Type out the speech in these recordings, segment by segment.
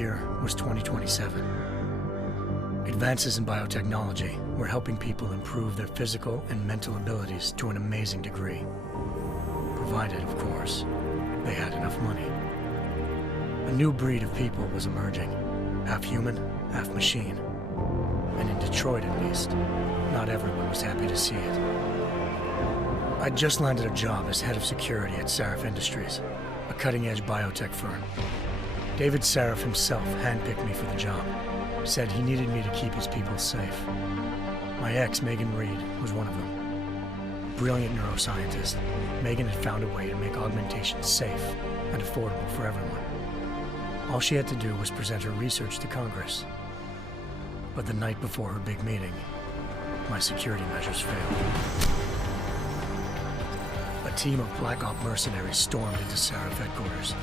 year was 2027. Advances in biotechnology were helping people improve their physical and mental abilities to an amazing degree. Provided, of course, they had enough money. A new breed of people was emerging, half human, half machine. And in Detroit, at least, not everyone was happy to see it. I'd just landed a job as head of security at Sarif Industries, a cutting-edge biotech firm. David Sarif himself handpicked me for the job, said he needed me to keep his people safe. My ex, Megan Reed, was one of them. Brilliant neuroscientist, Megan had found a way to make augmentation safe and affordable for everyone. All she had to do was present her research to Congress. But the night before her big meeting, my security measures failed. A team of Black Op mercenaries stormed into Sarif headquarters,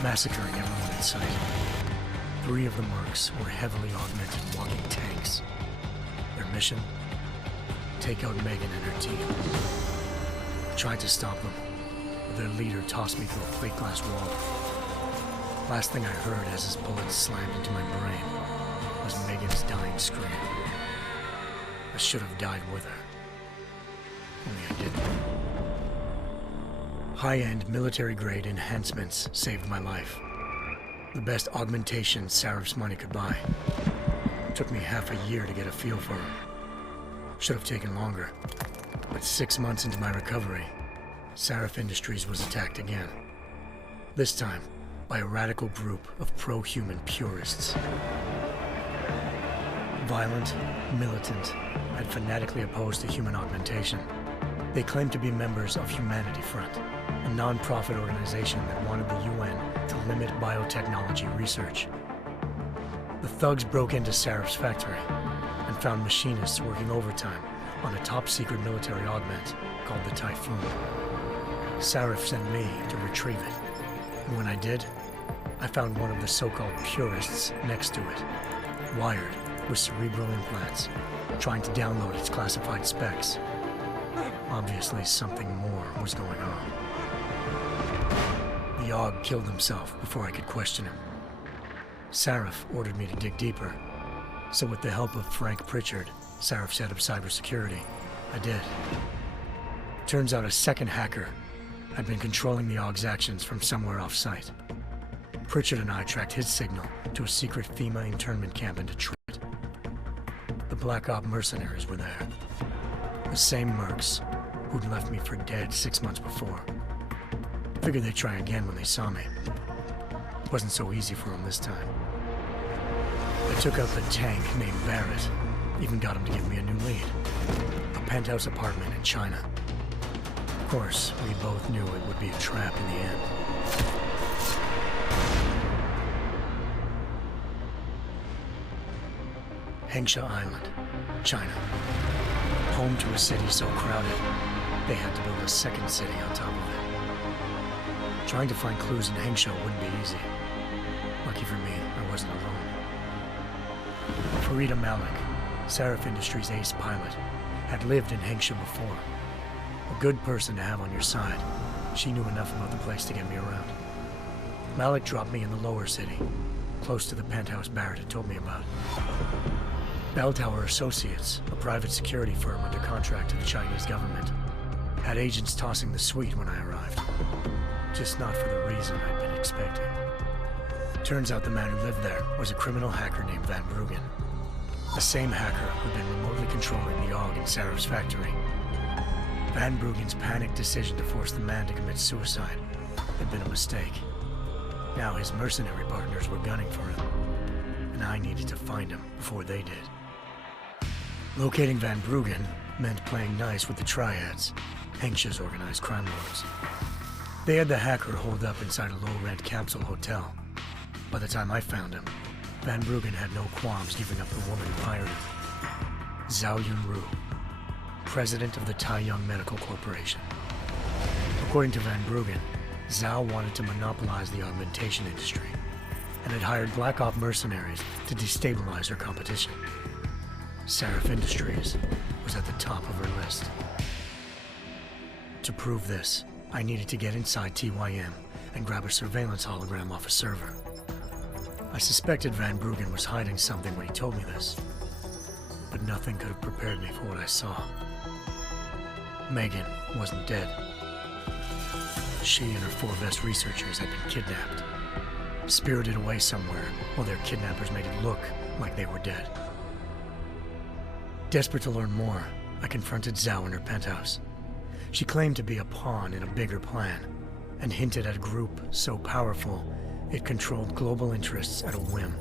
massacring everyone in sight. 3 of the mercs were heavily augmented walking tanks. Their mission? Take out Megan and her team. I tried to stop them, but their leader tossed me through a plate glass wall. Last thing I heard as his bullets slammed into my brain was Megan's dying scream. I should have died with her. Only I didn't. High-end military-grade enhancements saved my life. The best augmentation Sarif's money could buy. It took me half a year to get a feel for her. Should have taken longer. But 6 months into my recovery, Sarif Industries was attacked again. This time, by a radical group of pro-human purists. Violent, militant, and fanatically opposed to human augmentation. They claimed to be members of Humanity Front, a non-profit organization that wanted the UN to limit biotechnology research. The thugs broke into Sarif's factory and found machinists working overtime on a top-secret military augment called the Typhoon. Sarif sent me to retrieve it, and when I did, I found one of the so-called purists next to it, wired with cerebral implants, trying to download its classified specs. Obviously, something more was going on. The AUG killed himself before I could question him. Sarif ordered me to dig deeper, so with the help of Frank Pritchard, Sarif's head of cybersecurity, I did. Turns out a second hacker had been controlling the AUG's actions from somewhere off-site. Pritchard and I tracked his signal to a secret FEMA internment camp in Detroit. The Black Op mercenaries were there. The same mercs who'd left me for dead 6 months before. Figured they'd try again when they saw me. It wasn't so easy for them this time. I took out the tank named Barrett, even got him to give me a new lead. A penthouse apartment in China. Of course, we both knew it would be a trap in the end. Hengsha Island, China. Home to a city so crowded, they had to build a second city on top of it. Trying to find clues in Hengsha wouldn't be easy. Lucky for me, I wasn't alone. Farida Malik, Sarif Industries' ace pilot, had lived in Hengsha before. A good person to have on your side. She knew enough about the place to get me around. Malik dropped me in the lower city, close to the penthouse Barrett had told me about. Bell Tower Associates, a private security firm under contract to the Chinese government, had agents tossing the suite when I arrived. Just not for the reason I'd been expecting. Turns out the man who lived there was a criminal hacker named Van Bruggen. The same hacker who'd been remotely controlling the AUG in Sarif's factory. Van Bruggen's panicked decision to force the man to commit suicide had been a mistake. Now his mercenary partners were gunning for him, and I needed to find him before they did. Locating Van Bruggen meant playing nice with the Triads, Hengsha's organized crime lords. They had the hacker holed up inside a low-rent capsule hotel. By the time I found him, Van Bruggen had no qualms giving up the woman who hired him. Zhao Yunru, president of the Taiyang Medical Corporation. According to Van Bruggen, Zhao wanted to monopolize the augmentation industry and had hired Black Op mercenaries to destabilize her competition. Sarif Industries was at the top of her list. To prove this, I needed to get inside TYM and grab a surveillance hologram off a server. I suspected Van Bruggen was hiding something when he told me this, but nothing could have prepared me for what I saw. Megan wasn't dead. She and her 4 best researchers had been kidnapped, spirited away somewhere while their kidnappers made it look like they were dead. Desperate to learn more, I confronted Zhao in her penthouse. She claimed to be a pawn in a bigger plan, and hinted at a group so powerful it controlled global interests at a whim.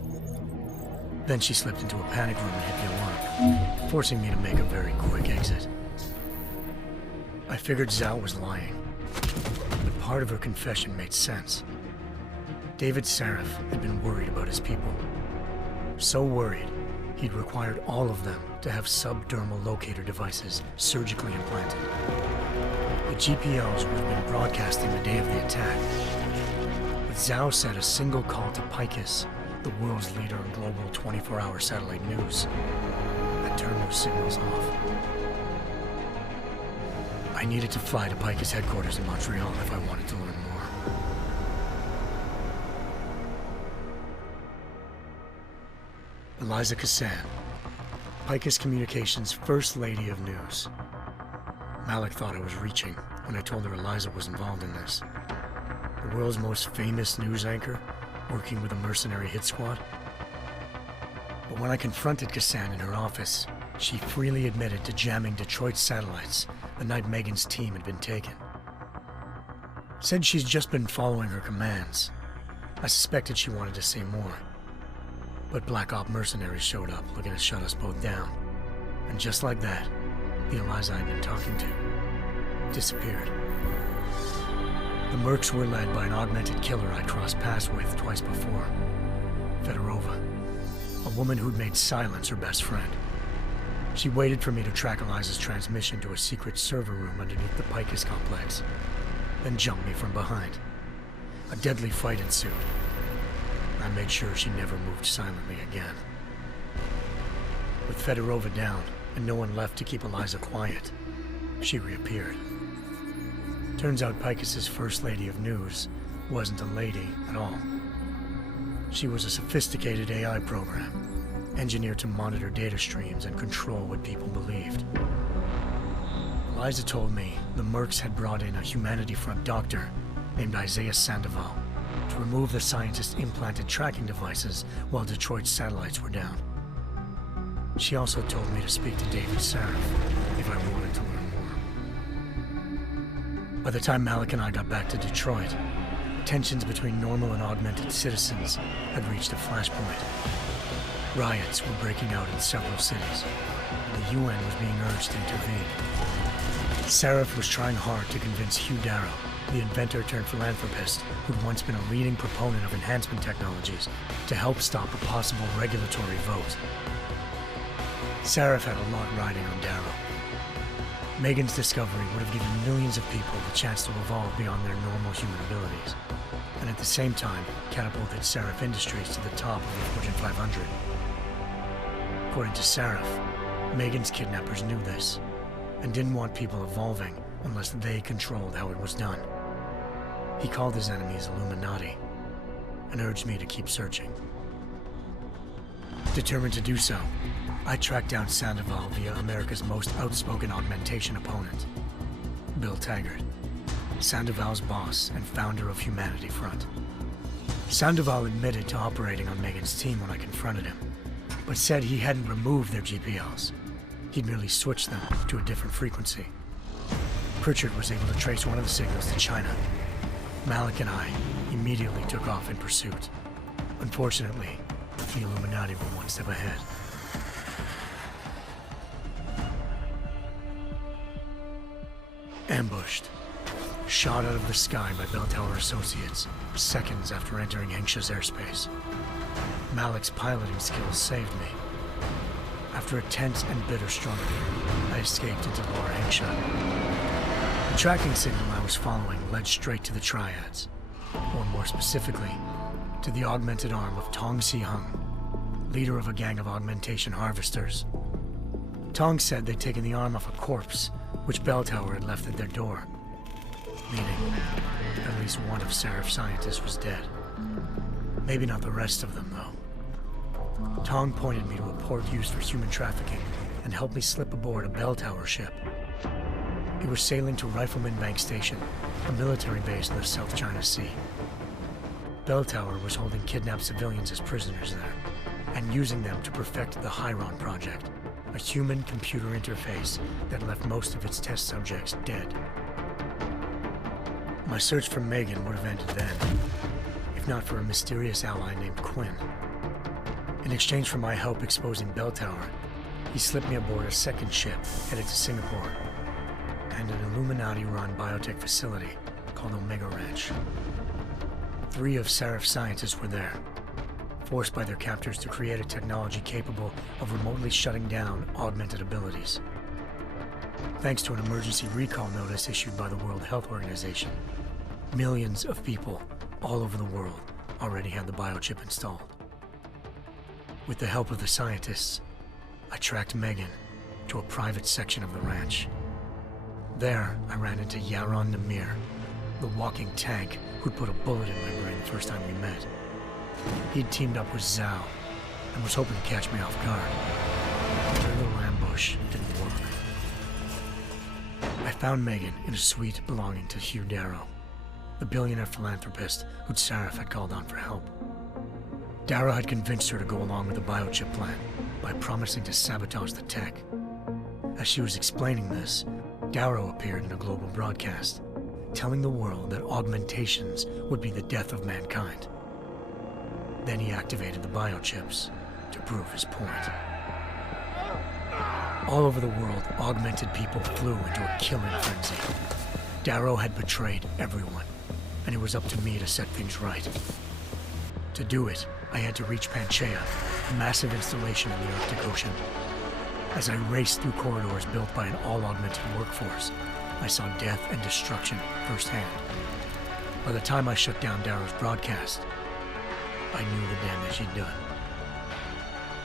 Then she slipped into a panic room and hit the alarm, forcing me to make a very quick exit. I figured Zhao was lying, but part of her confession made sense. David Sarif had been worried about his people. So worried, he'd required all of them to have subdermal locator devices surgically implanted. The GPLs would have been broadcasting the day of the attack. But Zhao said a single call to Picus, the world's leader in global 24-hour satellite news, had turned those signals off. I needed to fly to Picus headquarters in Montreal if I wanted to learn more. Eliza Cassan, Picus Communications' First Lady of News. Malik thought I was reaching when I told her Eliza was involved in this. The world's most famous news anchor, working with a mercenary hit squad. But when I confronted Cassan in her office, she freely admitted to jamming Detroit's satellites the night Megan's team had been taken. Said she's just been following her commands. I suspected she wanted to say more. But Black Op mercenaries showed up looking to shut us both down. And just like that, the Eliza I'd been talking to disappeared. The mercs were led by an augmented killer I'd crossed paths with twice before, Fedorova, a woman who'd made silence her best friend. She waited for me to track Eliza's transmission to a secret server room underneath the Picus complex, then jumped me from behind. A deadly fight ensued. I made sure she never moved silently again. With Fedorova down and no one left to keep Eliza quiet, she reappeared. Turns out Picus's First Lady of News wasn't a lady at all. She was a sophisticated AI program, engineered to monitor data streams and control what people believed. Eliza told me the mercs had brought in a Humanity Front doctor named Isaiah Sandoval to remove the scientist's implanted tracking devices while Detroit's satellites were down. She also told me to speak to David Sarif if I wanted to learn more. By the time Malik and I got back to Detroit, tensions between normal and augmented citizens had reached a flashpoint. Riots were breaking out in several cities, and the UN was being urged to intervene. Sarif was trying hard to convince Hugh Darrow, the inventor-turned-philanthropist who'd once been a leading proponent of enhancement technologies, to help stop a possible regulatory vote. Sarif had a lot riding on Darrow. Megan's discovery would have given millions of people the chance to evolve beyond their normal human abilities, and at the same time catapulted Sarif Industries to the top of the Fortune 500. According to Sarif, Megan's kidnappers knew this, and didn't want people evolving unless they controlled how it was done. He called his enemies Illuminati, and urged me to keep searching. Determined to do so, I tracked down Sandoval via America's most outspoken augmentation opponent, Bill Taggart, Sandoval's boss and founder of Humanity Front. Sandoval admitted to operating on Megan's team when I confronted him, but said he hadn't removed their GPLs. He'd merely switched them to a different frequency. Pritchard was able to trace one of the signals to China. Malik and I immediately took off in pursuit. Unfortunately, the Illuminati were one step ahead. Ambushed. Shot out of the sky by Bell Tower Associates, seconds after entering Hengsha's airspace. Malik's piloting skills saved me. After a tense and bitter struggle, I escaped into Lower Hengsha. The tracking signal I was following led straight to the Triads, or more specifically, to the augmented arm of Tong Si-hung, leader of a gang of augmentation harvesters. Tong said they'd taken the arm off a corpse, which Bell Tower had left at their door, meaning at least one of Sarif's scientists was dead. Maybe not the rest of them, though. Tong pointed me to a port used for human trafficking and helped me slip aboard a bell tower ship. We were sailing to Rifleman Bank Station, a military base in the South China Sea. Bell Tower was holding kidnapped civilians as prisoners there, and using them to perfect the Hyron Project, a human-computer interface that left most of its test subjects dead. My search for Megan would have ended then, if not for a mysterious ally named Quinn. In exchange for my help exposing Bell Tower, he slipped me aboard a second ship headed to Singapore, and an Illuminati-run biotech facility called Omega Ranch. 3 of Seraph's scientists were there, forced by their captors to create a technology capable of remotely shutting down augmented abilities. Thanks to an emergency recall notice issued by the World Health Organization, millions of people all over the world already had the biochip installed. With the help of the scientists, I tracked Megan to a private section of the ranch. There, I ran into Yaron Namir, the walking tank who'd put a bullet in my brain the first time we met. He'd teamed up with Zhao and was hoping to catch me off guard. But their little ambush didn't work. I found Megan in a suite belonging to Hugh Darrow, the billionaire philanthropist who'd Seraph had called on for help. Darrow had convinced her to go along with the biochip plan by promising to sabotage the tech. As she was explaining this, Darrow appeared in a global broadcast, telling the world that augmentations would be the death of mankind. Then he activated the biochips to prove his point. All over the world, augmented people flew into a killing frenzy. Darrow had betrayed everyone, and it was up to me to set things right. To do it, I had to reach Panchaea, a massive installation in the Arctic Ocean. As I raced through corridors built by an all-augmented workforce, I saw death and destruction firsthand. By the time I shut down Darrow's broadcast, I knew the damage he'd done.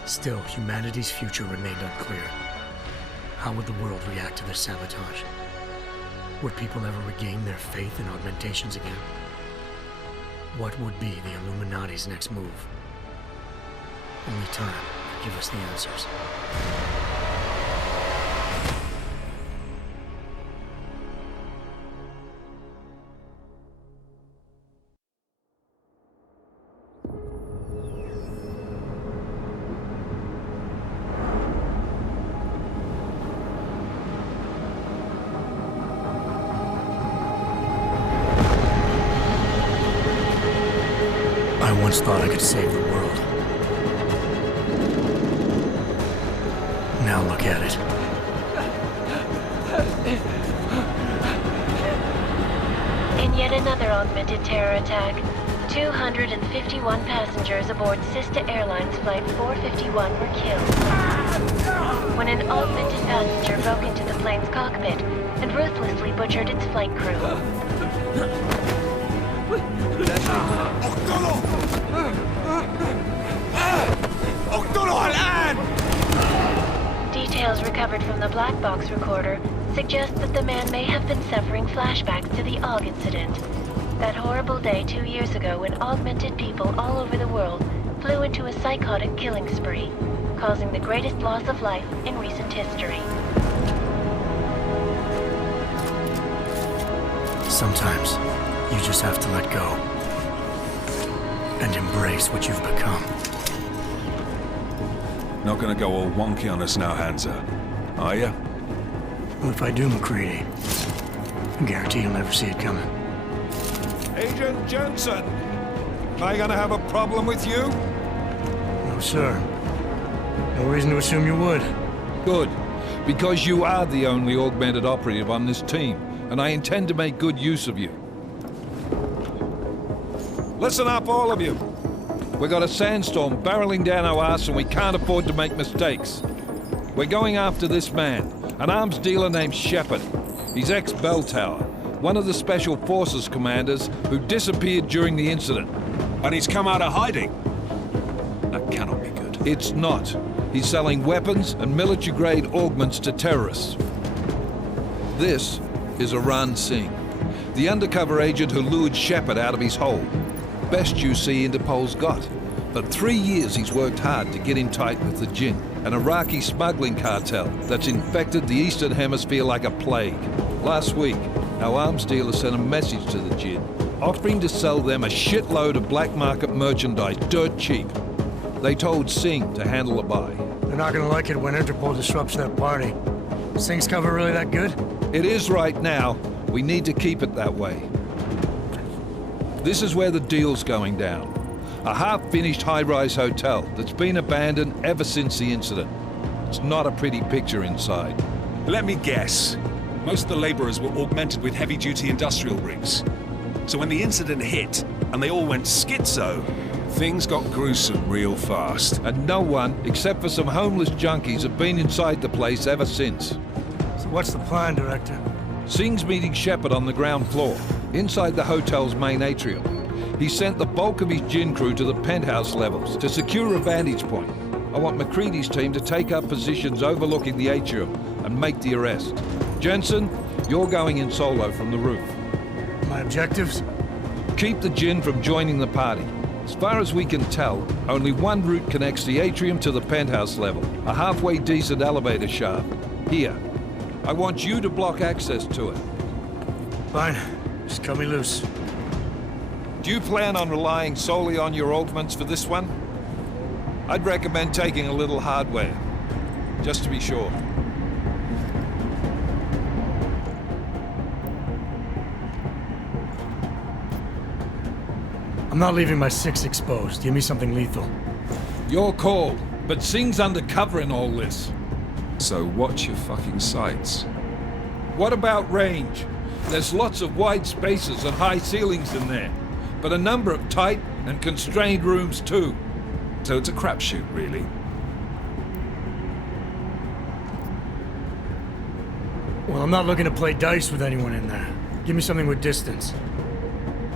Still, humanity's future remained unclear. How would the world react to this sabotage? Would people ever regain their faith in augmentations again? What would be the Illuminati's next move? Only time could give us the answers. I once thought I could save the world. Now look at it. In yet another augmented terror attack, 251 passengers aboard Sister Airlines Flight 451 were killed when an augmented passenger broke into the plane's cockpit and ruthlessly butchered its flight crew. Details recovered from the black box recorder suggest that the man may have been suffering flashbacks to the AUG incident. That horrible day 2 years ago when augmented people all over the world flew into a psychotic killing spree, causing the greatest loss of life in recent history. Sometimes, you just have to let go and embrace what you've become. Not gonna go all wonky on us now, Hansa, are ya? Well, if I do, McCready, I guarantee you'll never see it coming. Agent Jensen, am I gonna have a problem with you? No, sir. No reason to assume you would. Good, because you are the only augmented operative on this team, and I intend to make good use of you. Listen up, all of you. We got a sandstorm barreling down our arse and we can't afford to make mistakes. We're going after this man, an arms dealer named Shepard. He's ex-Bell Tower, one of the Special Forces commanders who disappeared during the incident. And he's come out of hiding? That cannot be good. It's not. He's selling weapons and military-grade augments to terrorists. This is Aran Singh, the undercover agent who lured Shepard out of his hole. Best you see Interpol's got. For 3 years he's worked hard to get in tight with the Jinn, an Iraqi smuggling cartel that's infected the Eastern Hemisphere like a plague. Last week, our arms dealer sent a message to the Jinn, offering to sell them a shitload of black market merchandise dirt cheap. They told Singh to handle the buy. They're not gonna like it when Interpol disrupts their party. Sing's cover really that good? It is right now. We need to keep it that way. This is where the deal's going down. A half-finished high-rise hotel that's been abandoned ever since the incident. It's not a pretty picture inside. Let me guess. Most of the laborers were augmented with heavy-duty industrial rigs. So when the incident hit, and they all went schizo, things got gruesome real fast. And no one, except for some homeless junkies, have been inside the place ever since. So what's the plan, Director? Singh's meeting Shepard on the ground floor, inside the hotel's main atrium. He sent the bulk of his Jinn crew to the penthouse levels to secure a vantage point. I want McCready's team to take up positions overlooking the atrium and make the arrest. Jensen, you're going in solo from the roof. My objectives? Keep the Jinn from joining the party. As far as we can tell, only one route connects the atrium to the penthouse level, a halfway decent elevator shaft. Here. I want you to block access to it. Fine. Just cut me loose. Do you plan on relying solely on your augments for this one? I'd recommend taking a little hardware, just to be sure. I'm not leaving my 6 exposed. Give me something lethal. Your call, but Singh's undercover in all this. So watch your fucking sights. What about range? There's lots of wide spaces and high ceilings in there, but a number of tight and constrained rooms too. So it's a crapshoot, really. Well, I'm not looking to play dice with anyone in there. Give me something with distance.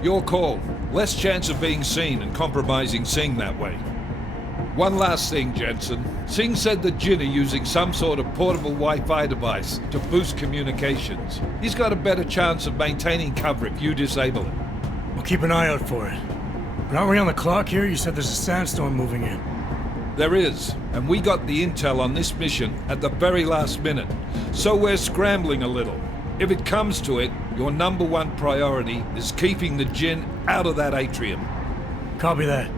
Your call. Less chance of being seen and compromising Singh that way. One last thing, Jensen. Singh said the Jinn are using some sort of portable Wi-Fi device to boost communications. He's got a better chance of maintaining cover if you disable it. We'll keep an eye out for it. But aren't we on the clock here? You said there's a sandstorm moving in. There is, and we got the intel on this mission at the very last minute, so we're scrambling a little. If it comes to it, your number one priority is keeping the Jinn out of that atrium. Copy that.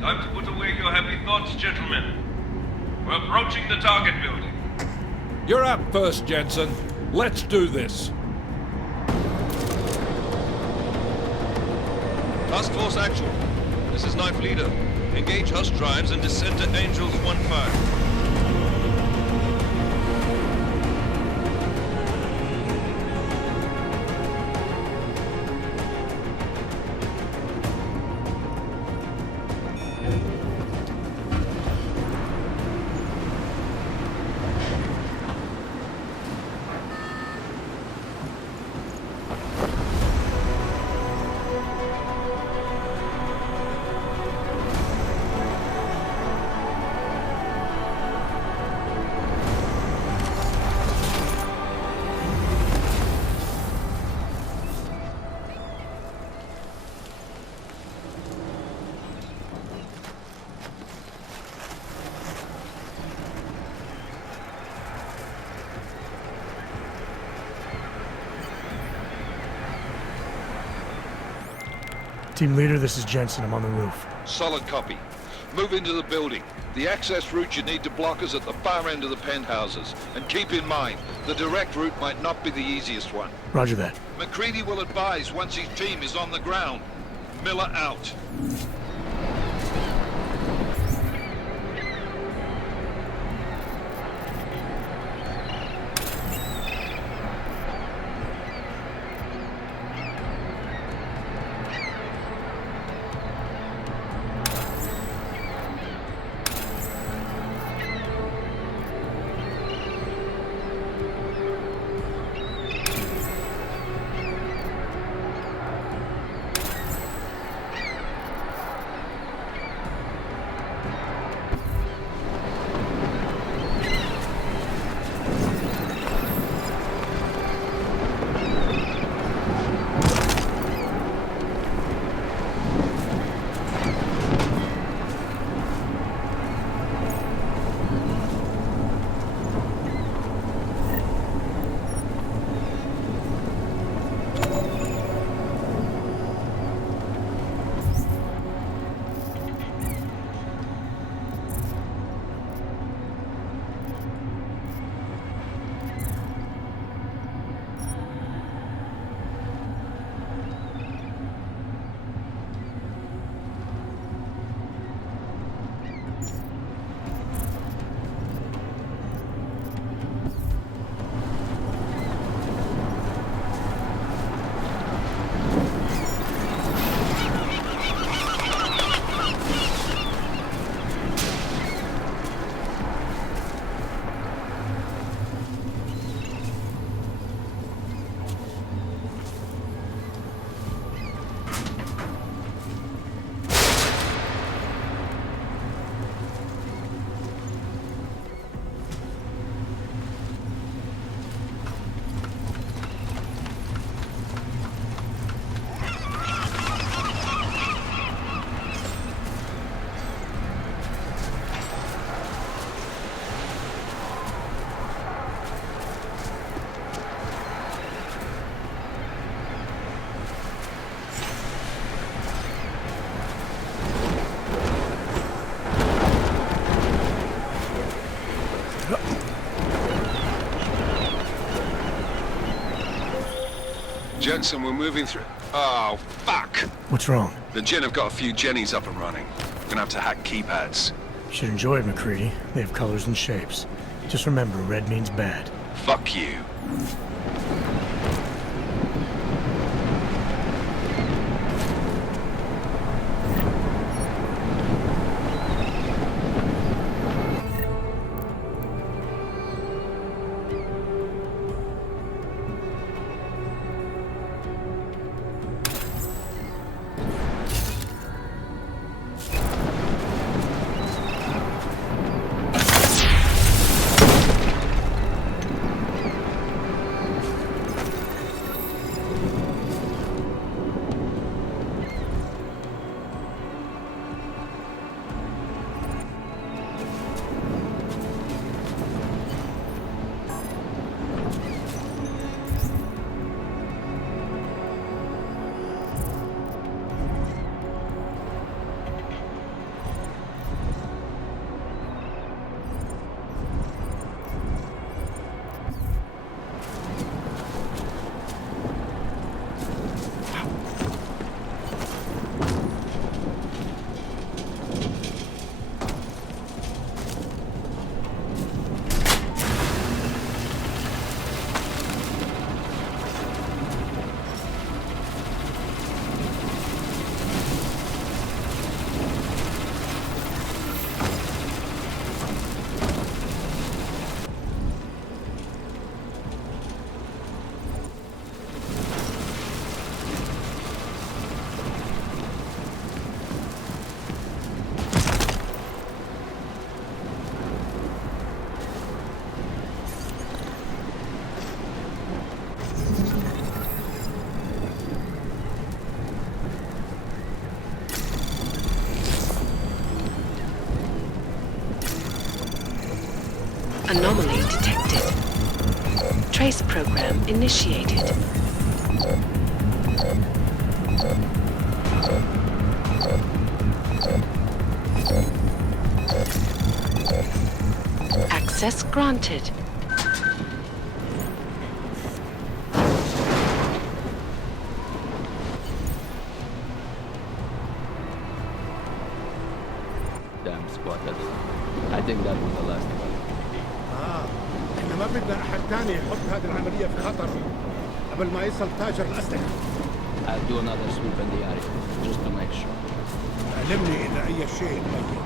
Time to put away your happy thoughts, gentlemen. We're approaching the target building. You're up first, Jensen. Let's do this. Task Force Actual. This is Knife Leader. Engage Hush drives and descend to Angels 1-5. Team leader, this is Jensen. I'm on the roof. Solid copy. Move into the building. The access route you need to block is at the far end of the penthouses. And keep in mind, the direct route might not be the easiest one. Roger that. McCready will advise once his team is on the ground. Miller out. Jensen, we're moving through... Oh, fuck! What's wrong? The Gen have got a few Jennies up and running. Gonna have to hack keypads. You should enjoy it, McCready. They have colors and shapes. Just remember, red means bad. Fuck you. Anomaly detected. Trace program initiated. Access granted. Damn squatters. I think that was the last one. احنا ما بدنا احد تاني يحط هذه العملية في خطر قبل ما يصل تاجر الأسلحة. I'll do another sweep in the area, just to make sure. علمني إذا أي شيء تغير.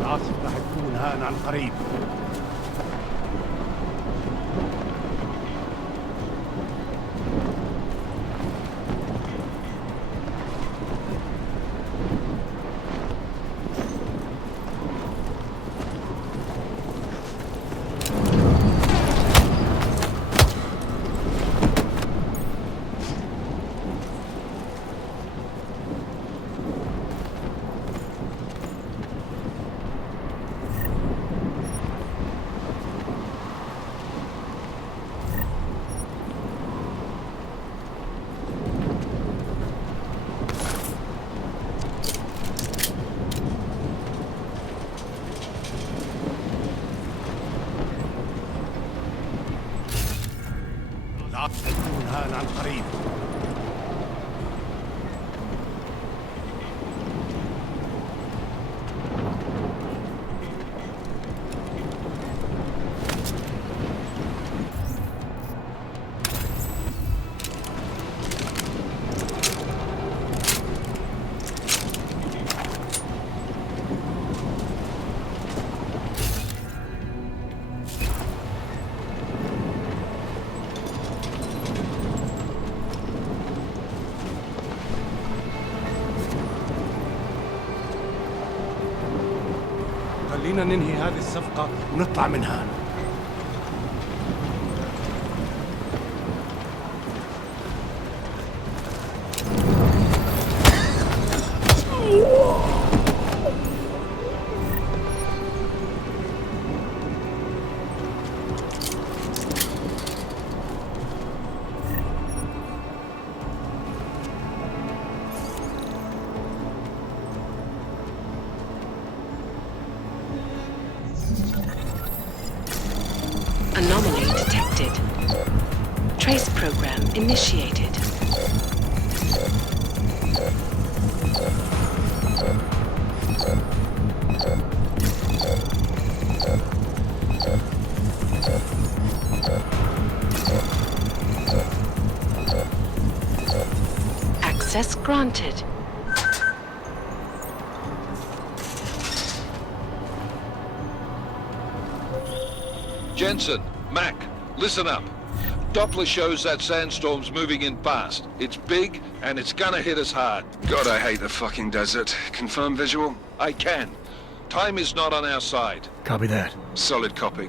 العاصفة رح تكون هان عن قريب. تكون هان عن قريب. خلينا ننهي هذه الصفقة ونطلع من هنا. Anomaly detected. Trace program initiated. Access granted. Jensen, Mac, listen up. Doppler shows that sandstorm's moving in fast. It's big, and it's gonna hit us hard. God, I hate the fucking desert. Confirm visual? I can. Time is not on our side. Copy that. Solid copy.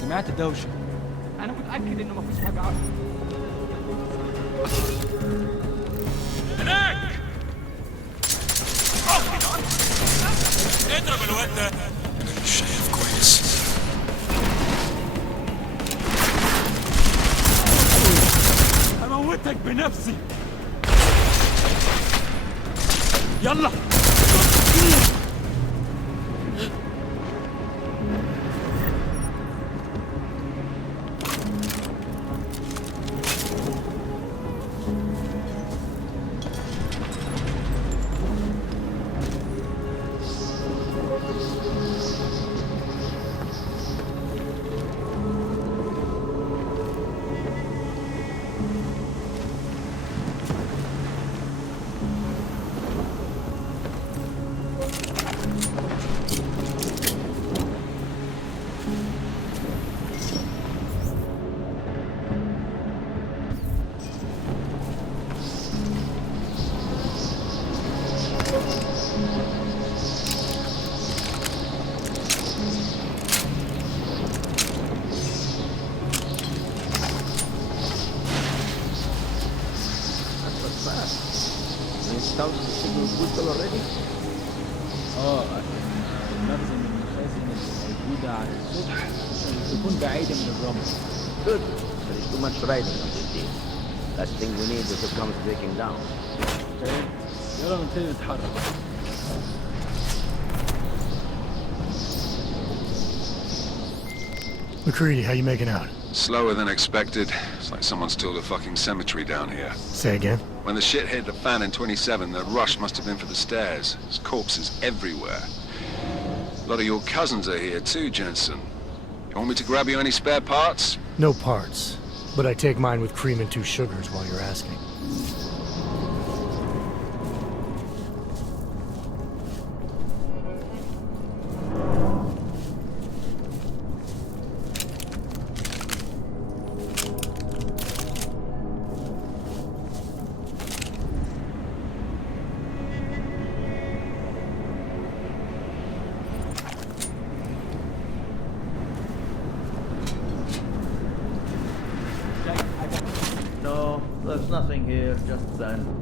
سمعت دوشة. أنا متأكد إنه مفيش حاجة عارفة. هناك! اضرب الواد ده! أنا مش شايف كويس. هموتك بنفسي. يلا! المخزن اللي موجودة على السطح تكون بعيدة من الرمل. Good. There is too much riding on this deal. Last thing we need is it comes breaking down. Okay. يلا نبتدي نتحرك. McCready, how you making out? Slower than expected. It's like someone stole a fucking cemetery down here. Say again? When the shit hit the fan in 27, the rush must have been for the stairs. There's corpses everywhere. A lot of your cousins are here too, Jensen. You want me to grab you any spare parts? No parts. But I take mine with cream and 2 sugars while you're asking. Nothing here, just sand.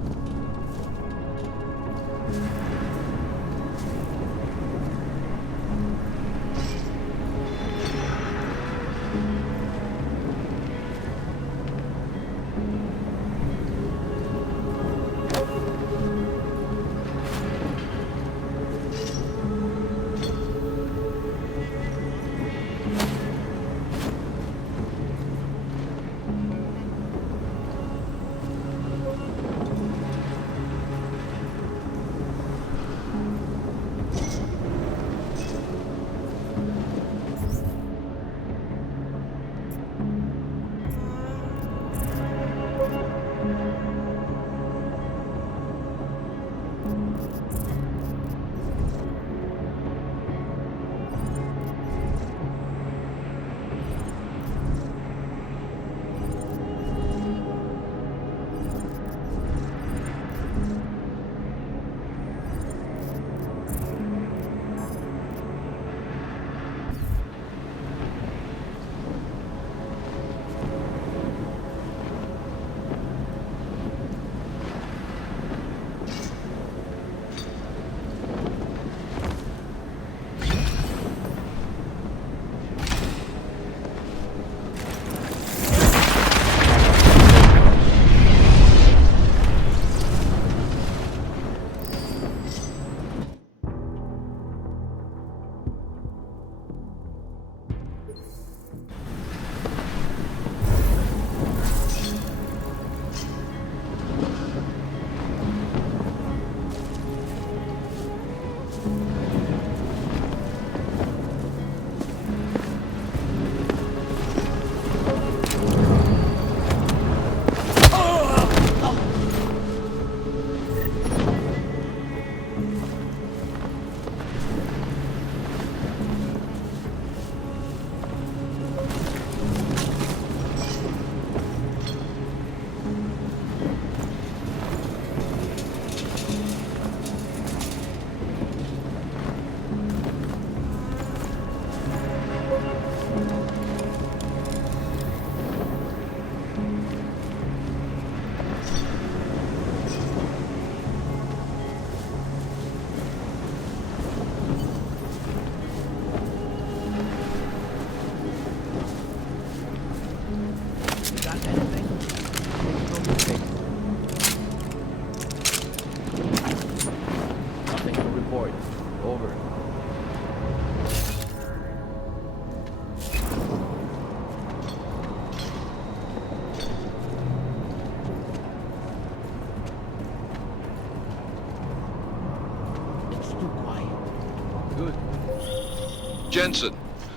Jensen,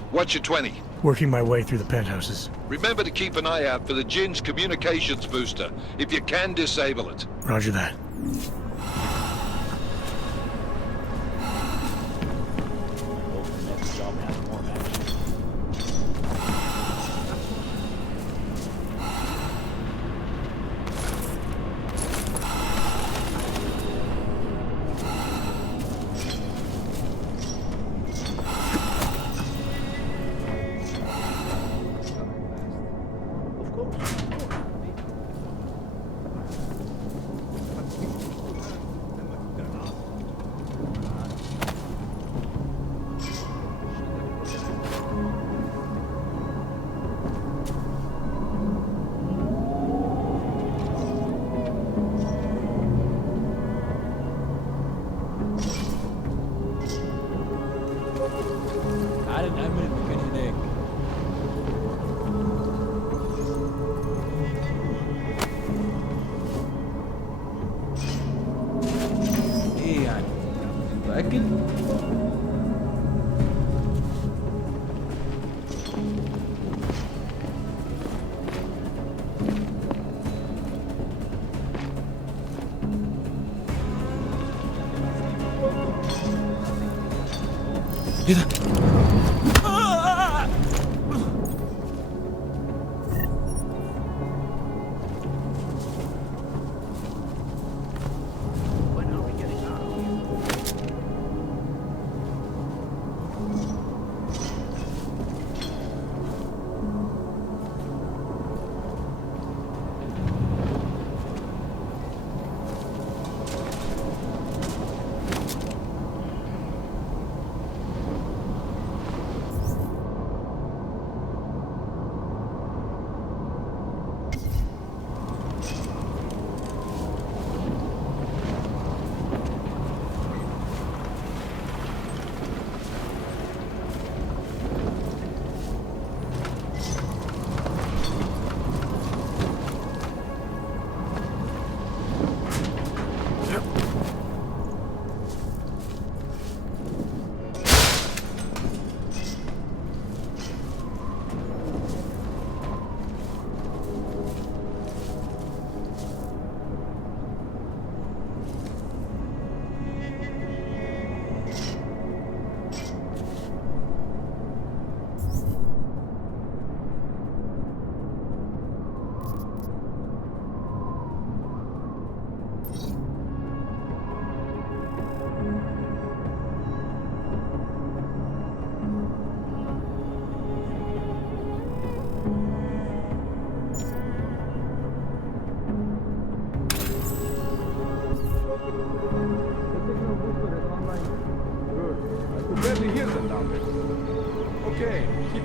what's your 20? Working my way through the penthouses. Remember to keep an eye out for the Jinn's communications booster. If you can, disable it. Roger that.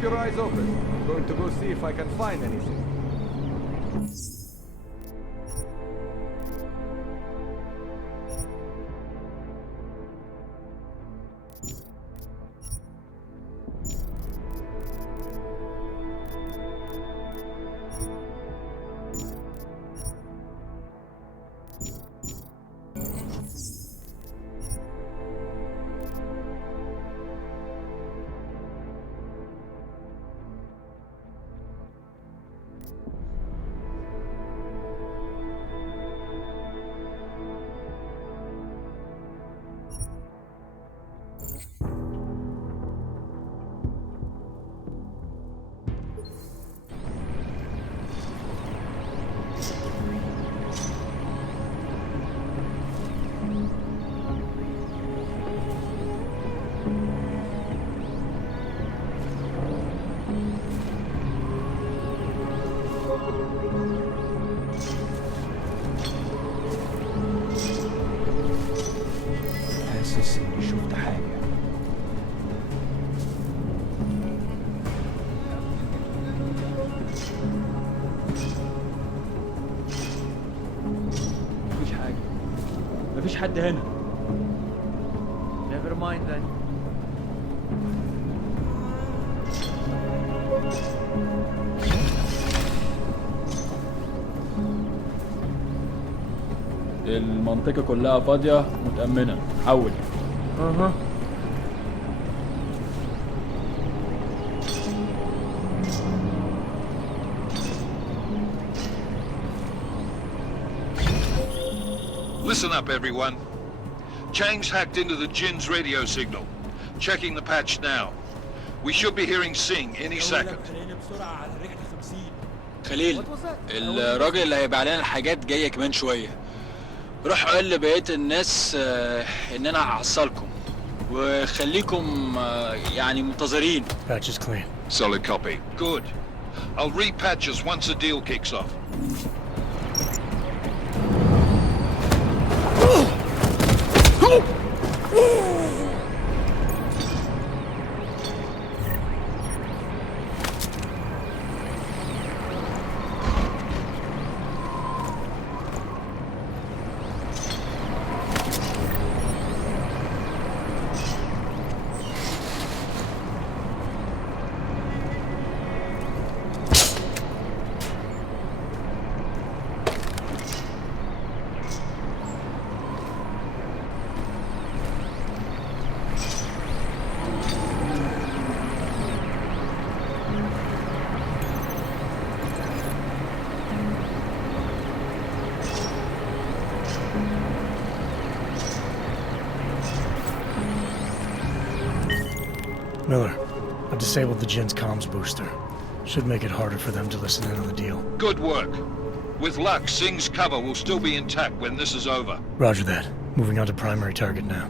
your eyes open. I'm going to go see if I can find anything. حاسس اني شفت حاجة. مفيش حاجة. مفيش حد هنا. Never mind then. المنطقة كلها فاضية متأمنة. حول. اها. Listen up, everyone. Chang's hacked into the Jin's radio signal. Checking the patch now. We should be hearing Sing any second. خليل، الراجل اللي هيبيع لنا الحاجات جاي كمان شوية. روح قول لبقية الناس ان انا هحصلكم وخليكم يعني منتظرين. Patch is clean. Solid copy. Good. I'll repatch us once the deal kicks off. Miller, I've disabled the Jin's comms booster. Should make it harder for them to listen in on the deal. Good work. With luck, Sing's cover will still be intact when this is over. Roger that. Moving on to primary target now.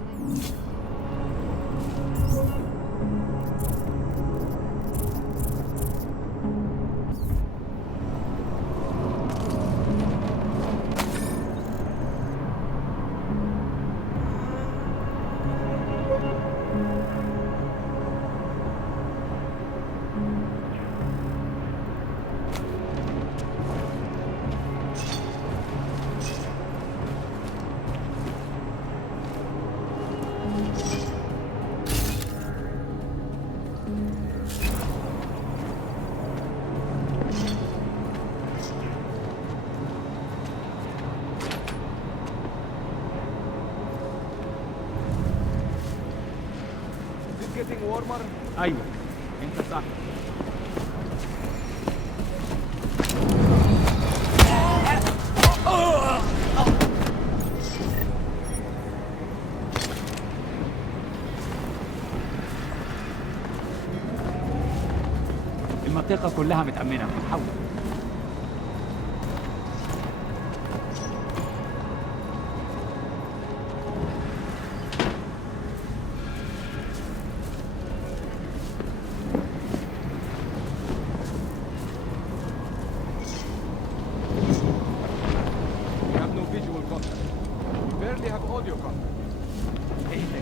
Getting warmer? ايوه انت صح. المنطقة كلها متأمنة. حول. ايه ده؟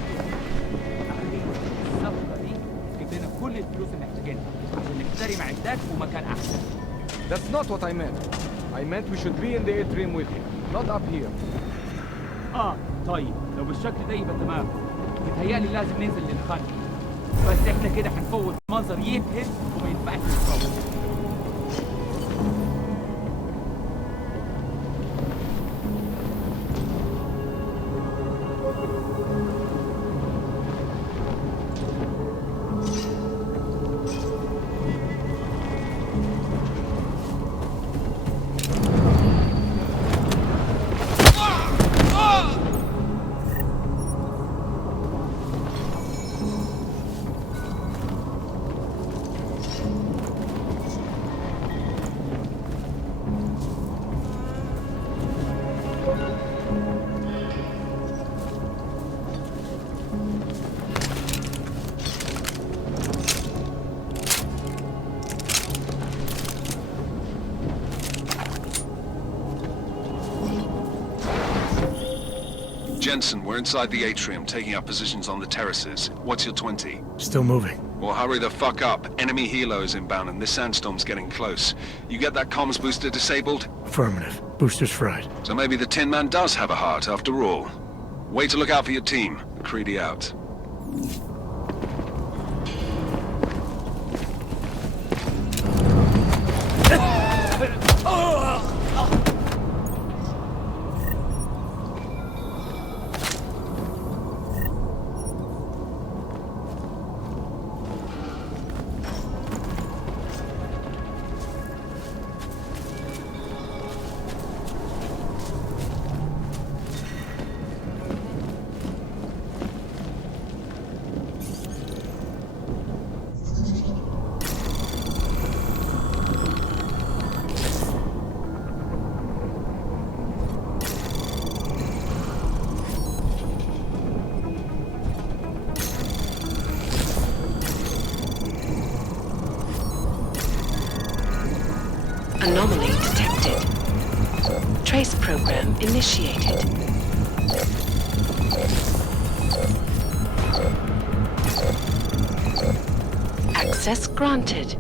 الصفقة دي تجيب لنا كل الفلوس اللي محتاجينها عشان نشتري معدات ومكان احسن. That's not what I meant. I meant we should be in the atrium with him, not up here. طيب لو بالشكل ده يبقى تمام. متهيألي لازم ننزل للخلف. بس احنا كده هنفوت منظر يبهر وما ينفعش نتفوت. Jensen, we're inside the atrium, taking up positions on the terraces. What's your 20? Still moving. Well, hurry the fuck up. Enemy helo is inbound and this sandstorm's getting close. You get that comms booster disabled? Affirmative. Booster's fried. So maybe the Tin Man does have a heart after all. Way to look out for your team. Creedy out. Anomaly detected. Trace program initiated. Access granted.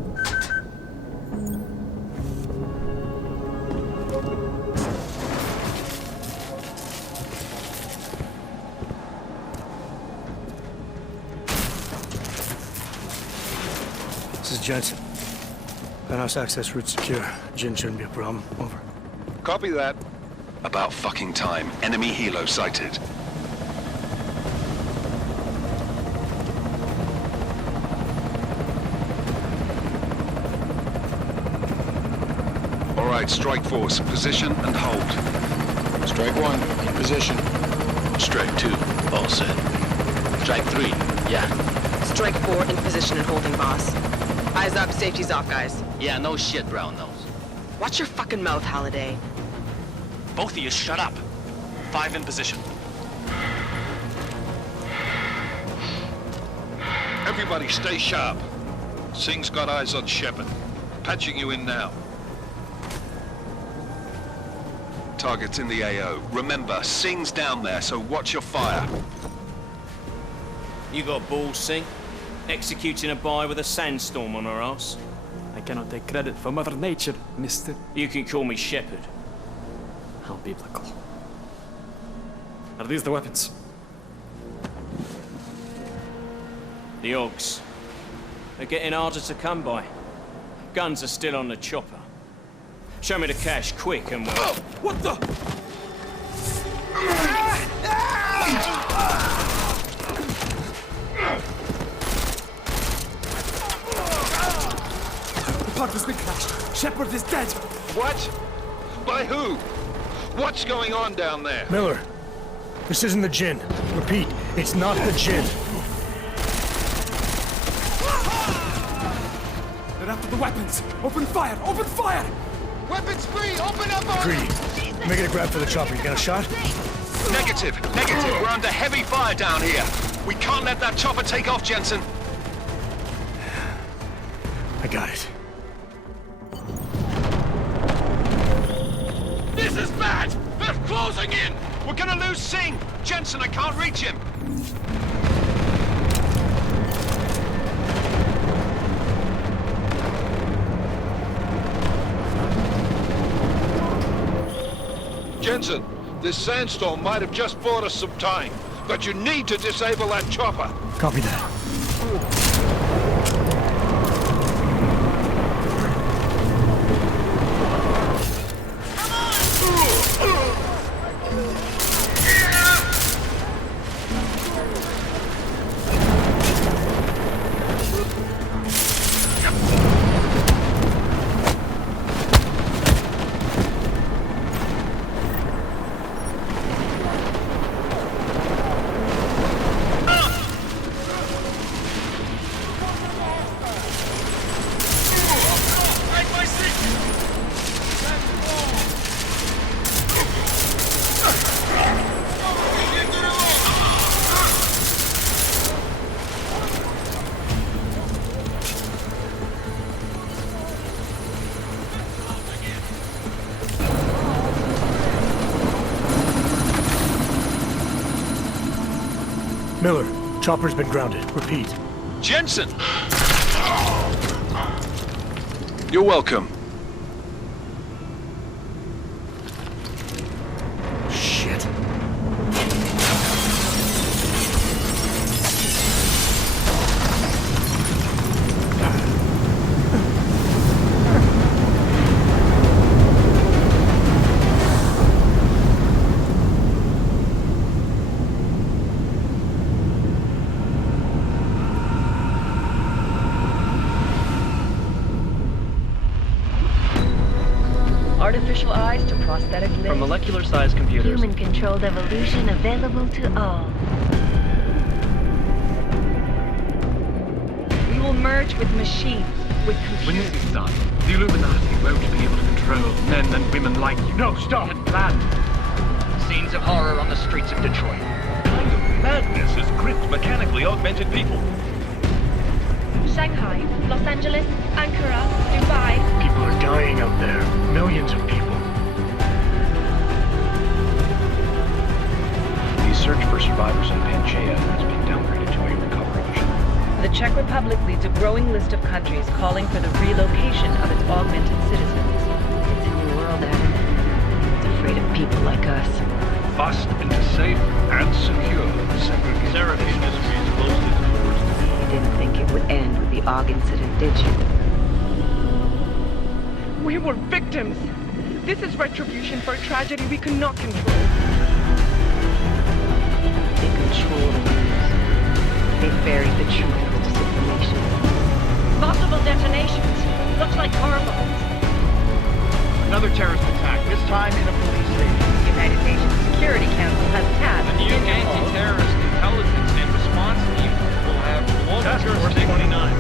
This is Jensen. Penthouse access route secure. Jin shouldn't be a problem. Over. Copy that. About fucking time. Enemy helo sighted. All right, strike force. Position and hold. Strike 1, in position. Strike 2, all set. Strike 3, yeah. Strike 4, in position and holding, boss. Eyes up, safety's off, guys. Yeah, no shit, brown nose. Watch your fucking mouth, Halliday. Both of you shut up. 5 in position. Everybody stay sharp. Singh's got eyes on Shepard. Patching you in now. Target's in the AO. Remember, Singh's down there, so watch your fire. You got balls, Singh? Executing a buy with a sandstorm on our ass? I cannot take credit for Mother Nature, mister. You can call me Shepard. How biblical. Are these the weapons? The Ogs. They're getting harder to come by. Guns are still on the chopper. Show me the cash, quick, and we'll... Oh, what the? The part has been crashed. Shepard is dead. What? By who? What's going on down there? Miller, this isn't the Jinn. Repeat, it's not the Jinn. They're after the weapons. Open fire! Open fire! Weapons free! Open up on... Greedy, making a grab for the chopper. You got a shot? Negative. We're under heavy fire down here. We can't let that chopper take off, Jensen. I got it. This is bad! They're closing in! We're gonna lose Singh! Jensen, I can't reach him! Jensen, this sandstorm might have just bought us some time, but you need to disable that chopper. Copy that. Miller, chopper's been grounded. Repeat. Jensen! You're welcome. Shit. Artificial eyes to prosthetic limbs. From molecular-sized computers. Human-controlled evolution available to all. We will merge with machines, with computers. When this is done, the Illuminati won't be able to control men and women like you. No, stop! Had planned. Scenes of horror on the streets of Detroit. Kind of madness has gripped mechanically augmented people. Shanghai, Los Angeles, Ankara, Dubai. People are dying out there. Millions of people. The search for survivors in Pangaea has been downgraded to a recovery mission. The Czech Republic leads a growing list of countries calling for the relocation of its augmented citizens. It's a new world, Adam. It's afraid of people like us. Bust into safe and secure segregation. Seraphine disagrees closely towards the You didn't think it would end with the AUG incident, did you? We were victims. This is retribution for a tragedy we could not control. They control the news. They buried the truth with disinformation. Possible detonations. Looks like car bombs. Another terrorist attack, this time in a police station. The United Nations Security Council has tasked The new anti-terrorist intelligence and response team will have global jurisdiction. 29.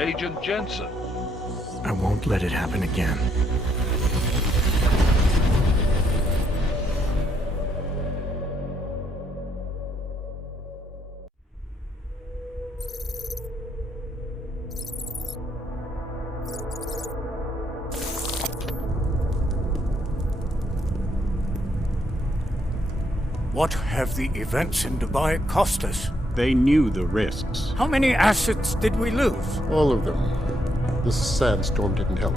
Agent Jensen. I won't let it happen again. What have the events in Dubai cost us? They knew the risks. How many assets did we lose? All of them. This sandstorm didn't help.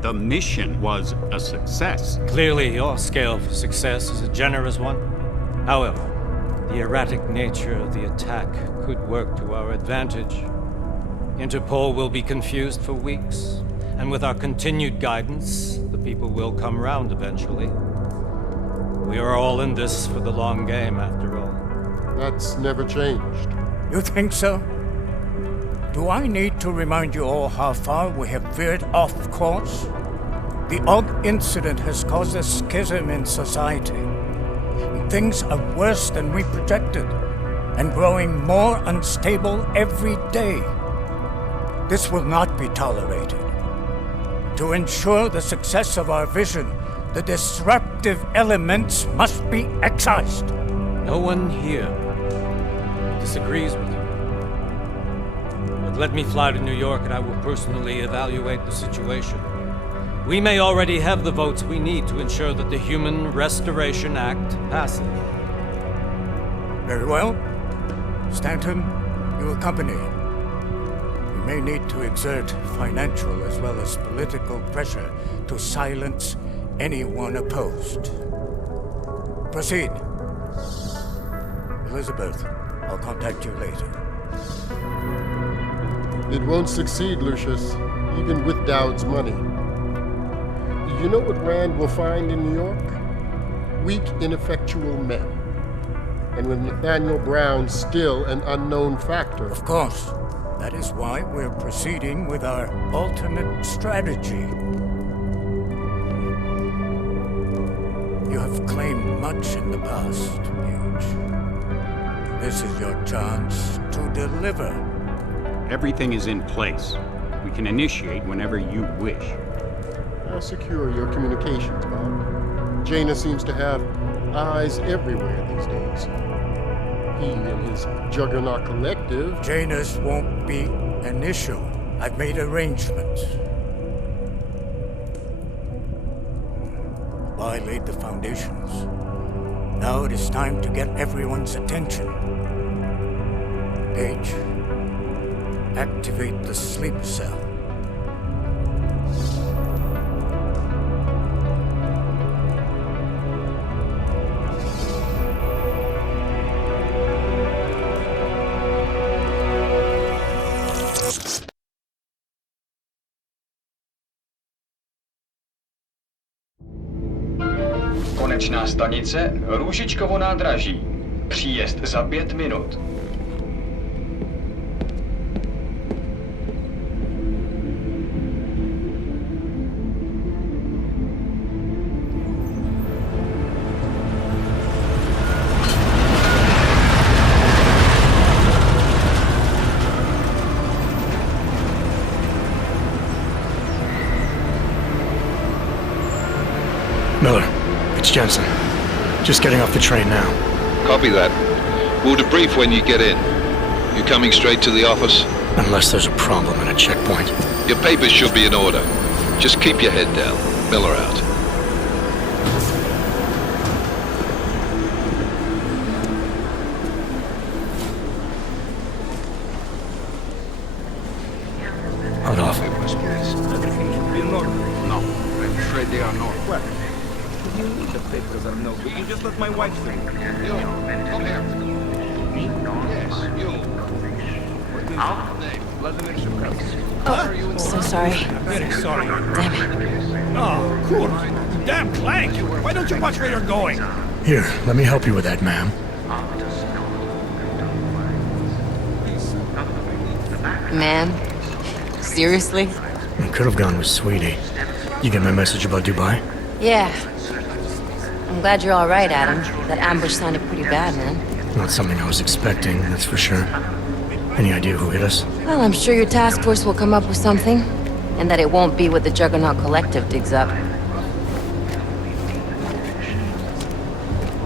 The mission was a success. Clearly, your scale for success is a generous one. However, the erratic nature of the attack could work to our advantage. Interpol will be confused for weeks, and with our continued guidance, the people will come round eventually. We are all in this for the long game, after all. That's never changed. You think so? Do I need to remind you all how far we have veered off course? The AUG incident has caused a schism in society. Things are worse than we projected, and growing more unstable every day. This will not be tolerated. To ensure the success of our vision, the disruptive elements must be excised. No one here disagrees with you. But let me fly to New York and I will personally evaluate the situation. We may already have the votes we need to ensure that the Human Restoration Act passes. Very well. Stanton, you accompany. may need to exert financial as well as political pressure to silence anyone opposed. Proceed. Elizabeth, I'll contact you later. It won't succeed, Lucius, even with Dowd's money. You know what Rand will find in New York? Weak, ineffectual men. And with Nathaniel Brown still an unknown factor. Of course. That is why we're proceeding with our alternate strategy. You have claimed much in the past, Paige. This is your chance to deliver. Everything is in place. We can initiate whenever you wish. How secure your communications, Bob? Jaina seems to have eyes everywhere these days. He and his Juggernaut Collective... Janus won't be an issue. I've made arrangements. I laid the foundations. Now it is time to get everyone's attention. Paige, activate the sleep cell. Konečná stanice Růžičkovo nádraží. Příjezd za 5 minut. Miller, it's Jensen. Just getting off the train now. Copy that. We'll debrief when you get in. You coming straight to the office? Unless there's a problem at a checkpoint. Your papers should be in order. Just keep your head down. Miller out. Hold off. Everything should be in order. No, I'm afraid they are not. Well, you need the papers, I know. You can just let my wife think. You, come here. Yes, you. What is your name? Vladimir Shevkowski. Oh, so sorry. Very sorry. Damn it. Oh, cool. Damn Clank! Why don't you watch where you're going? Here, let me help you with that, ma'am. Man? Seriously? I could have gone with Sweetie. You get my message about Dubai? Yeah. I'm glad you're all right, Adam. That ambush sounded pretty bad, man. Not something I was expecting, that's for sure. Any idea who hit us? Well, I'm sure your task force will come up with something. And that it won't be what the Juggernaut Collective digs up.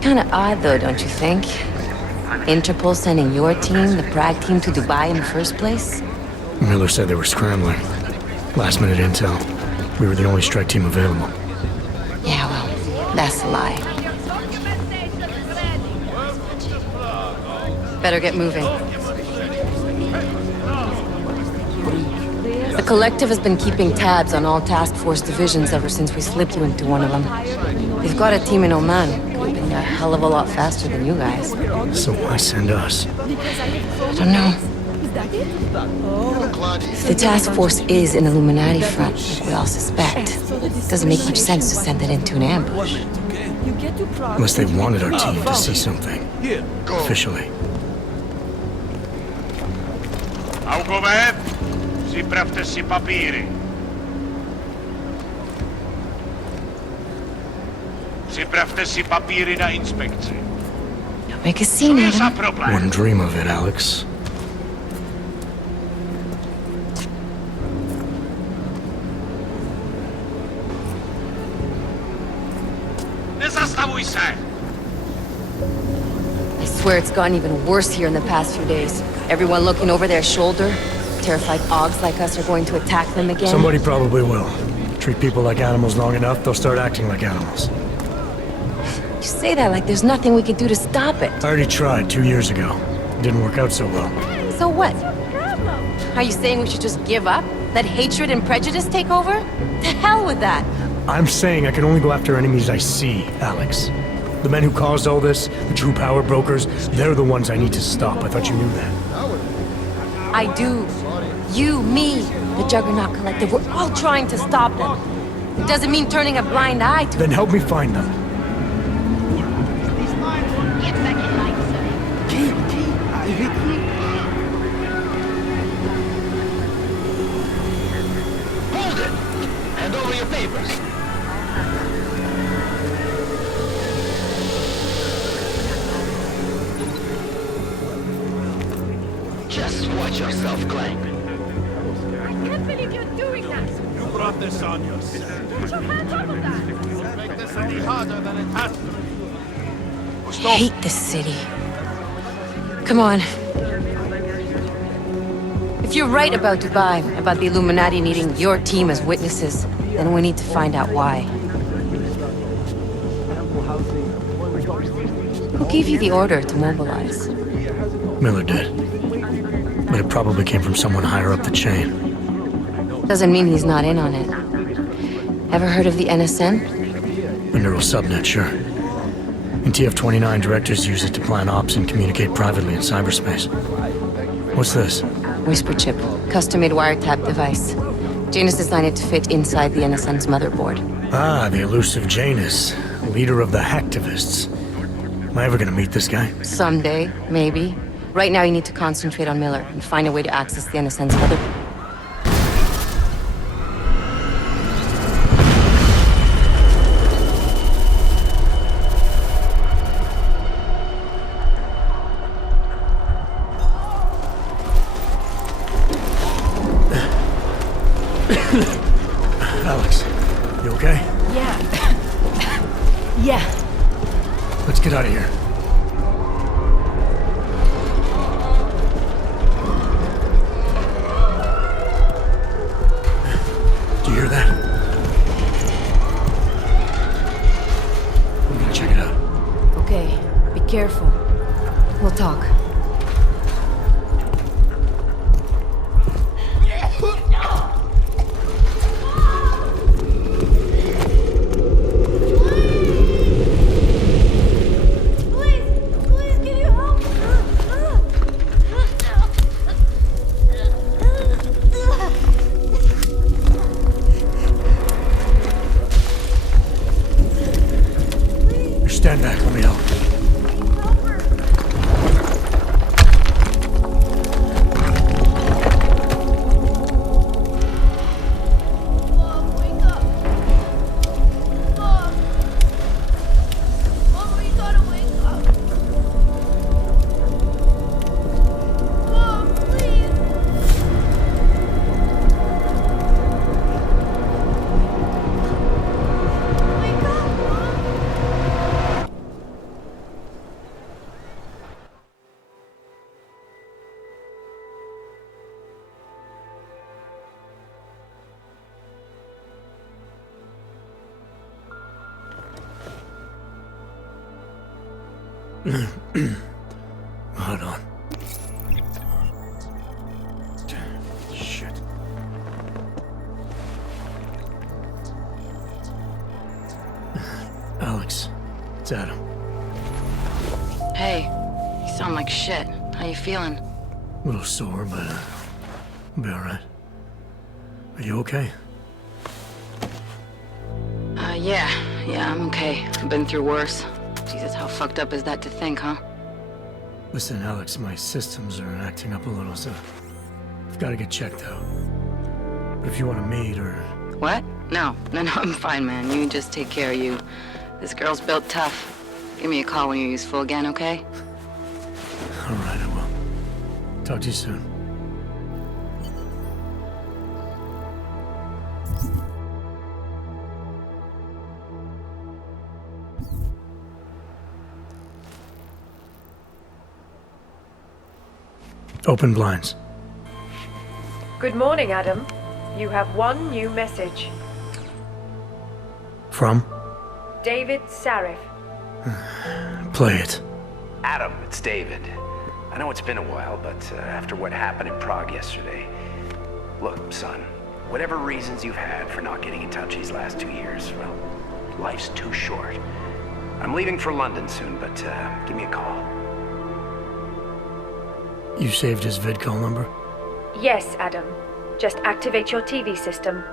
Kinda odd, though, don't you think? Interpol sending your team, the Prague team, to Dubai in the first place? Miller said they were scrambling. Last-minute intel. We were the only strike team available. Yeah, well, that's a lie. Better get moving. The Collective has been keeping tabs on all task force divisions ever since we slipped you into one of them. They've got a team in Oman. Could have been a hell of a lot faster than you guys. So why send us? I don't know. If the task force is an Illuminati front, like we all suspect, it doesn't make much sense to send it into an ambush. Unless they wanted our team to see something. Officially. Augové, připravte si papíry. Připravte si papíry na inspekci. Make a scene, Adam. Wouldn't dream of it, Alex. Nezastavuj se! I swear it's gotten even worse here in the past few days. Everyone looking over their shoulder. Terrified Augs like us are going to attack them again. Somebody probably will. Treat people like animals long enough, they'll start acting like animals. You say that like there's nothing we can do to stop it. I already tried 2 years ago. It didn't work out so well. So what? Are you saying we should just give up? Let hatred and prejudice take over? To hell with that! I'm saying I can only go after enemies I see, Alex. The men who caused all this, the true power brokers, they're the ones I need to stop. I thought you knew that. I do. You, me, the Juggernaut Collective, we're all trying to stop them. It doesn't mean turning a blind eye to... Then help me find them. Get back in line, sir. Hold it! Hand over your papers. Just watch yourself, Clank. I can't believe you're doing that! You brought this on yourself. Get your hands off of that! Make this any harder than it has to be. I hate this city. Come on. If you're right about Dubai, about the Illuminati needing your team as witnesses, then we need to find out why. Who gave you the order to mobilize? Miller did. But it probably came from someone higher up the chain. Doesn't mean he's not in on it. Ever heard of the NSN? A neural subnet, sure. In TF-29, directors use it to plan ops and communicate privately in cyberspace. What's this? Whisper chip. Custom-made wiretap device. Janus designed it to fit inside the NSN's motherboard. Ah, the elusive Janus. Leader of the hacktivists. Am I ever gonna meet this guy? Someday, maybe. Right now you need to concentrate on Miller and find a way to access the NSN's motherboard. Alex, you okay? Yeah. Yeah. Let's get out of here. Do you hear that? I'm gonna check it out. Okay, be careful. We'll talk. Stand back, let me help. Hold on. Shit. Alex, it's Adam. Hey, you sound like shit. How you feeling? A little sore, but I'll be alright. Are you okay? Yeah, I'm okay. I've been through worse. Jesus, how fucked up is that to think, huh? Listen, Alex, my systems are acting up a little, so I've got to get checked out. But if you want to meet or... What? No, I'm fine, man. You just take care of you. This girl's built tough. Give me a call when you're useful again, okay? All right, I will. Talk to you soon. Open blinds. Good morning, Adam. You have one new message. From? David Sarif. Play it. Adam, it's David. I know it's been a while, but after what happened in Prague yesterday... Look, son, whatever reasons you've had for not getting in touch these last 2 years, well, life's too short. I'm leaving for London soon, but give me a call. You saved his vidcall number? Yes, Adam. Just activate your TV system.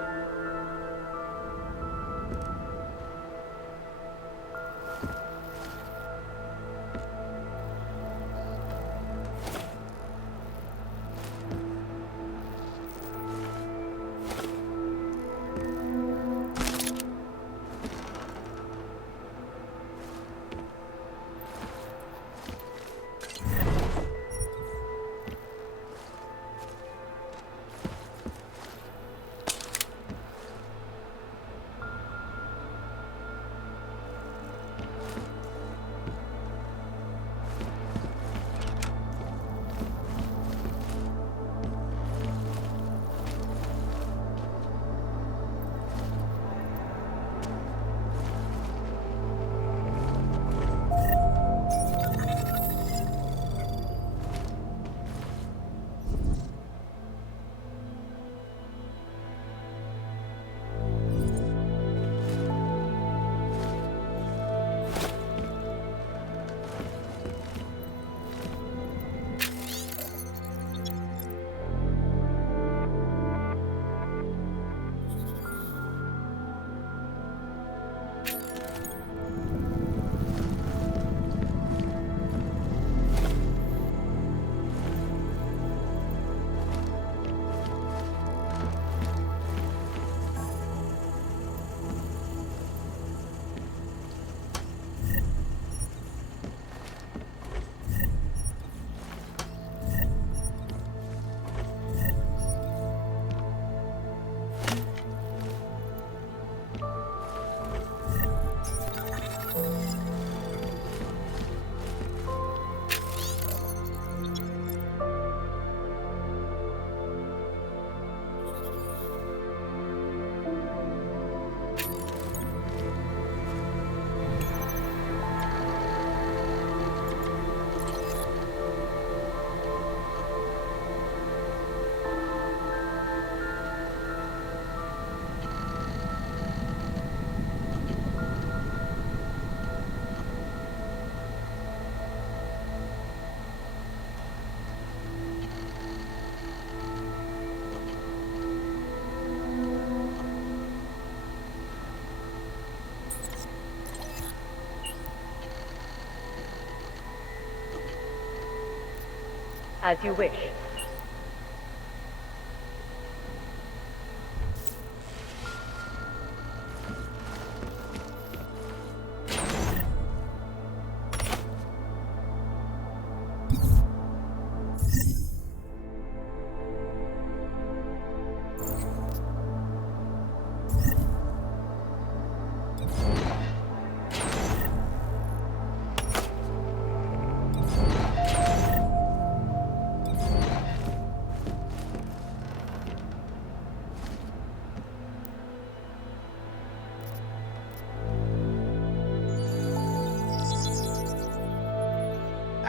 As you wish.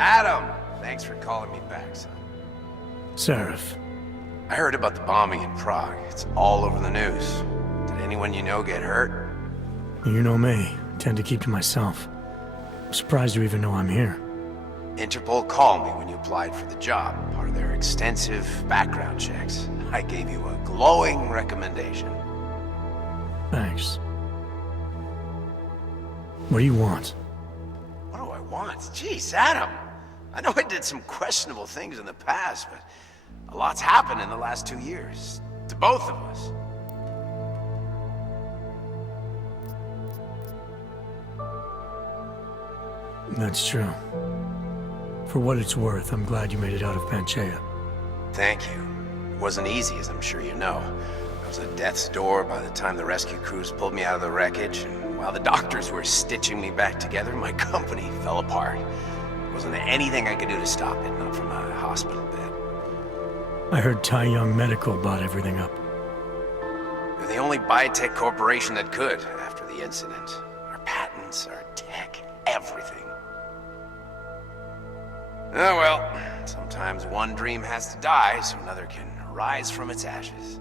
Adam! Thanks for calling me back, son. Seraph. I heard about the bombing in Prague. It's all over the news. Did anyone you know get hurt? You know me. I tend to keep to myself. I'm surprised you even know I'm here. Interpol called me when you applied for the job, part of their extensive background checks. I gave you a glowing recommendation. Thanks. What do you want? What do I want? Jeez, Adam! I know I did some questionable things in the past, but a lot's happened in the last 2 years. To both of us. That's true. For what it's worth, I'm glad you made it out of Panchaea. Thank you. It wasn't easy, as I'm sure you know. I was at death's door by the time the rescue crews pulled me out of the wreckage, and while the doctors were stitching me back together, my company fell apart. There wasn't anything I could do to stop it, not from a hospital bed. I heard Tai Young Medical bought everything up. They're the only biotech corporation that could, after the incident. Our patents, our tech, everything. Oh well, sometimes one dream has to die so another can rise from its ashes.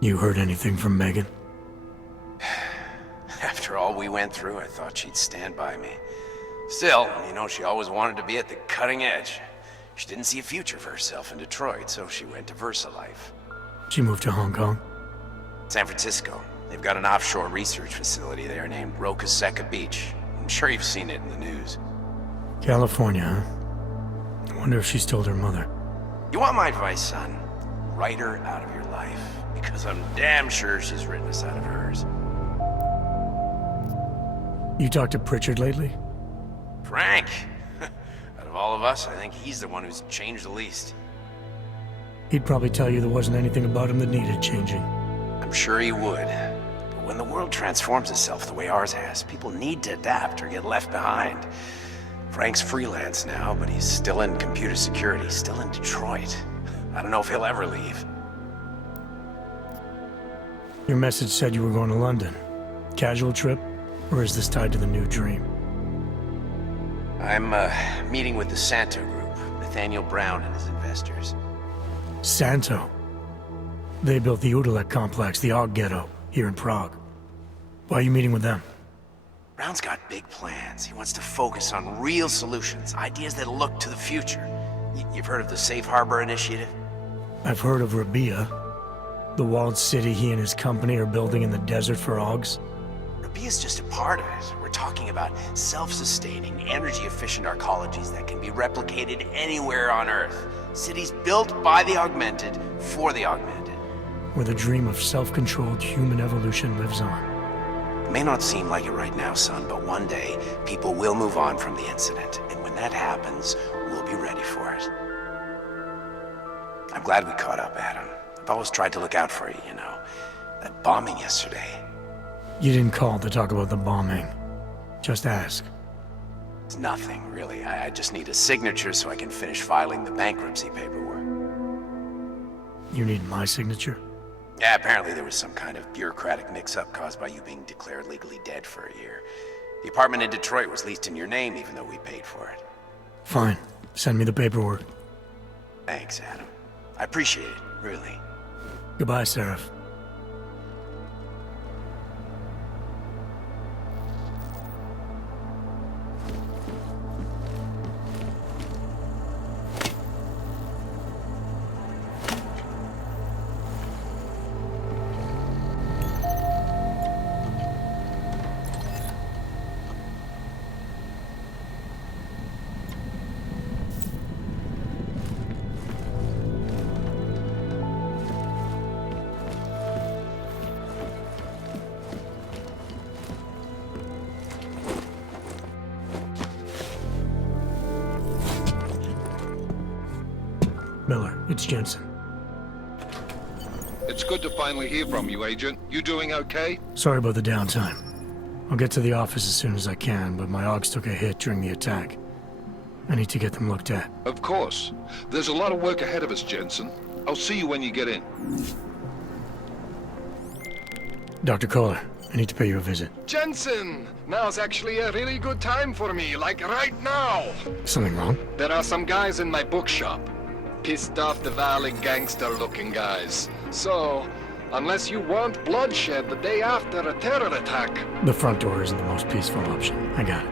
You heard anything from Megan? After all we went through, I thought she'd stand by me. Still, you know, she always wanted to be at the cutting edge. She didn't see a future for herself in Detroit, so she went to VersaLife. She moved to Hong Kong? San Francisco. They've got an offshore research facility there named Rocaseca Beach. I'm sure you've seen it in the news. California, huh? I wonder if she's told her mother. You want my advice, son? Write her out of your life. Because I'm damn sure she's written us out of hers. You talked to Pritchard lately? Frank! Out of all of us, I think he's the one who's changed the least. He'd probably tell you there wasn't anything about him that needed changing. I'm sure he would. But when the world transforms itself the way ours has, people need to adapt or get left behind. Frank's freelance now, but he's still in computer security, still in Detroit. I don't know if he'll ever leave. Your message said you were going to London. Casual trip? Or is this tied to the new dream? I'm, meeting with the Santo Group, Nathaniel Brown and his investors. Santo? They built the Udalek complex, the Og Ghetto, here in Prague. Why are you meeting with them? Brown's got big plans. He wants to focus on real solutions, ideas that look to the future. You've heard of the Safe Harbor Initiative? I've heard of Rabia, the walled city he and his company are building in the desert for Augs. Rabia's just a part of it. We're talking about self-sustaining, energy-efficient arcologies that can be replicated anywhere on Earth. Cities built by the augmented, for the augmented. Where the dream of self-controlled human evolution lives on. It may not seem like it right now, son, but one day, people will move on from the incident. And when that happens, we'll be ready for it. I'm glad we caught up, Adam. I've always tried to look out for you, you know. That bombing yesterday. You didn't call to talk about the bombing. Just ask. It's nothing, really. I just need a signature so I can finish filing the bankruptcy paperwork. You need my signature? Yeah, apparently there was some kind of bureaucratic mix-up caused by you being declared legally dead for a year. The apartment in Detroit was leased in your name even though we paid for it. Fine. Send me the paperwork. Thanks, Adam. I appreciate it, really. Goodbye, Seraph. Miller, it's Jensen. It's good to finally hear from you, Agent. You doing okay? Sorry about the downtime. I'll get to the office as soon as I can, but my Augs took a hit during the attack. I need to get them looked at. Of course. There's a lot of work ahead of us, Jensen. I'll see you when you get in. Dr. Kohler, I need to pay you a visit. Jensen! Now's actually a really good time for me, like right now! Something wrong? There are some guys in my bookshop. Pissed off the Valley gangster-looking guys. So, unless you want bloodshed the day after a terror attack... The front door isn't the most peaceful option. I got it.